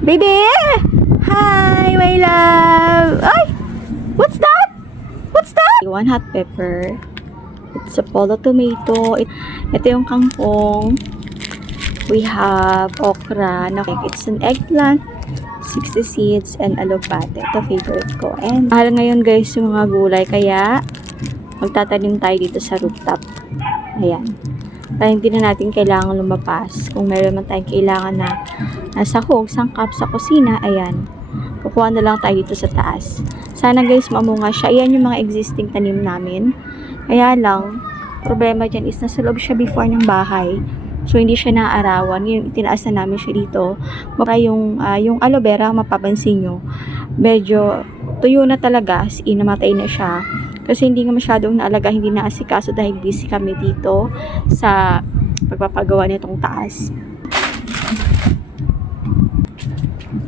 Baby! Hi, my love! Ay! What's that? What's that? One hot pepper. It's a polo tomato. Ito yung kangkong. We have okra. It's an eggplant, 60 seeds, and alopate. Ito favorite ko. And mahal ngayon guys yung mga gulay. Kaya magtatanim tayo dito sa rooftop. Ayan. Kaya hindi na natin kailangan lumapas. Kung meron man tayong kailangan na nasa hog, sangkap sa kusina, ayan. Kukuha na lang tayo dito sa taas. Sana guys, mamunga siya. Ayan yung mga existing tanim namin. Kaya lang, problema dyan is nasa loob siya before ng bahay. So, hindi siya naaarawan. Yung itinaas na namin siya dito. Maka yung aloe vera, mapapansin nyo, medyo tuyo na talaga. Namatay na siya. Kasi hindi nga masyadong naalaga, hindi naasikaso dahil busy kami dito sa pagpapagawa nitong taas.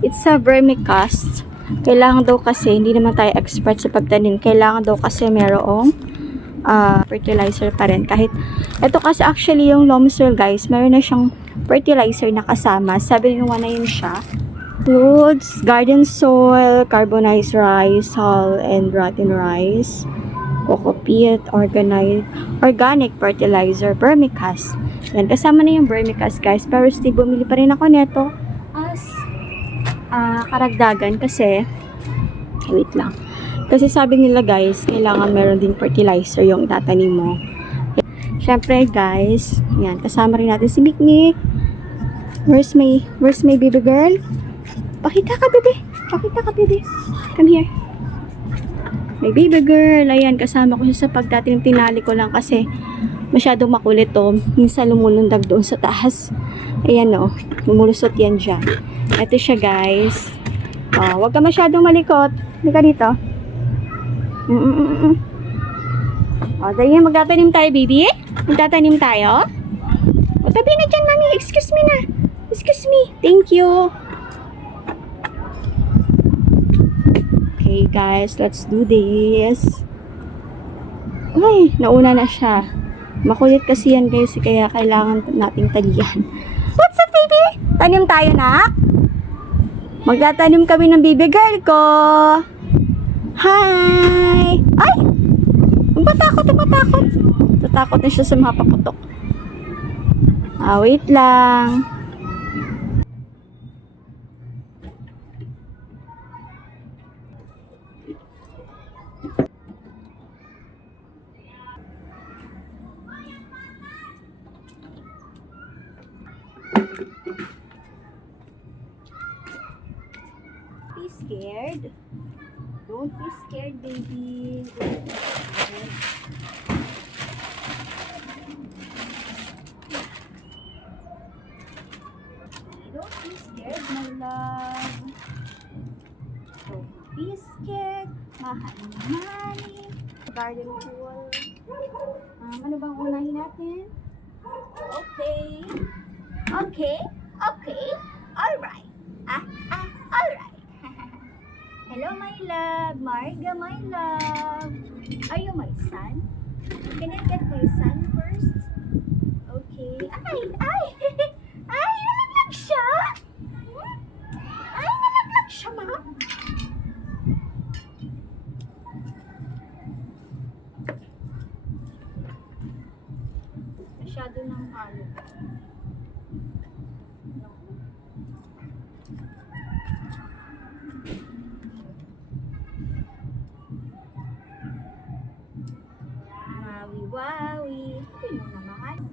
It's a vermicast. Kailangan daw kasi, hindi naman tayo expert sa pagtanim, kailangan daw kasi merong fertilizer pa rin. Kahit, ito kasi actually yung loam soil guys, meron na siyang fertilizer na kasama. 7-in-1 na yun siya. Includes garden soil, carbonized rice, hull, and rotten rice, coco peat, organic fertilizer, vermicast. Yan, kasama na yung vermicast guys. Pero still, bumili pa rin ako neto as karagdagan kasi, wait lang. Kasi sabi nila guys, kailangan meron din fertilizer yung itatanim mo. Syempre guys, yan, kasama rin natin si Mikmik. Where's my baby girl? Pakita ka, bebe. Pakita ka, bebe. Come here. My baby girl. Ayan, kasama ko siya sa pagtatanim. Tinali ko lang kasi masyadong makulit to. Minsan lumulundag doon sa taas. Ayan o. Lumulusot yan dyan. Ito siya guys. Huwag ka masyadong malikot. Hindi ka dito. Dahil magtatanim tayo, baby. Magtatanim tayo. Tabi na dyan, mami. Excuse me na. Excuse me. Thank you. Okay, guys. Let's do this. Ay, nauna na siya. Makulit kasi yan, guys. Kaya kailangan nating talian. What's up, baby? Tanim tayo na. Magtatanim kami ng baby girl ko. Hi! Ay! Matakot. Tatakot na siya sa mga paputok. Wait lang. Be scared. Don't be scared, baby. Don't be scared. Don't be scared, my love. Don't be scared. Mahal-mahali. Garden tool. Ano bang unahin natin? Okay. Alright. Alright. Hello, my love. Marga, my love. Are you my son? Can I get my son first? Okay. Ay! Nalaglag siya! Nalaglag siya, ma. Masyado ng halo. Wawi. Hindi mo naman.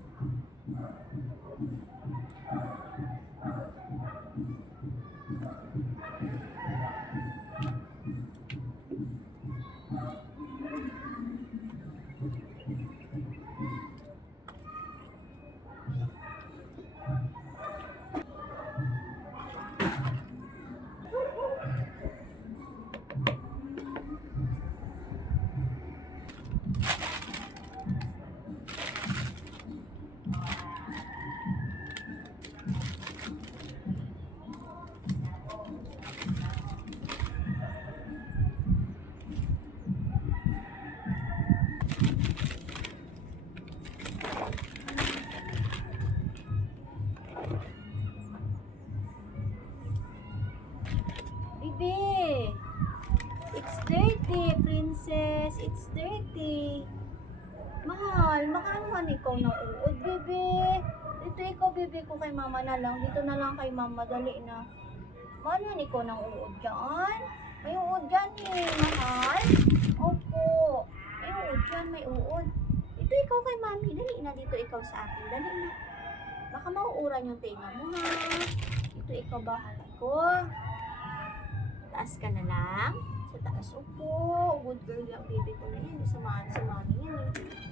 It's dirty. Mahal, makaanuhan ikaw ng uod, bebe. Dito ikaw, bebe ko kay mama na lang. Dito na lang kay mama, dali na. Maanuhan ikaw ng uod dyan? May uod dyan eh, mahal. Opo. May uod dyan, may uod. Dito ikaw kay mami, dali na dito ikaw sa akin, dali na. Baka mauuran yung tenga mo, ha? Dito ikaw, bahala ko. Taas ka na lang. Sa taas, upo. Good girl yung baby ko na yan. Samahan sa mami yan eh.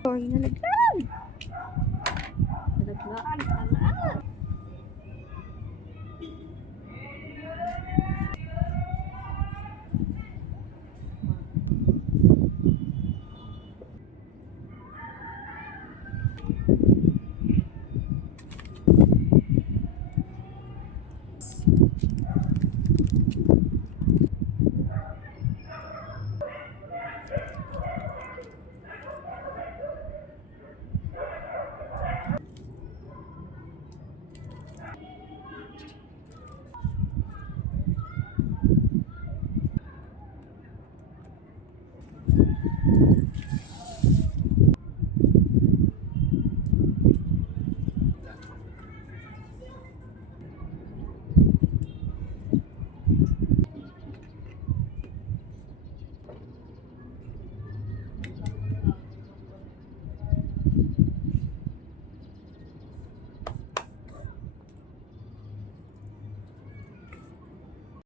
Sorry, nalaglag. Nalaglag.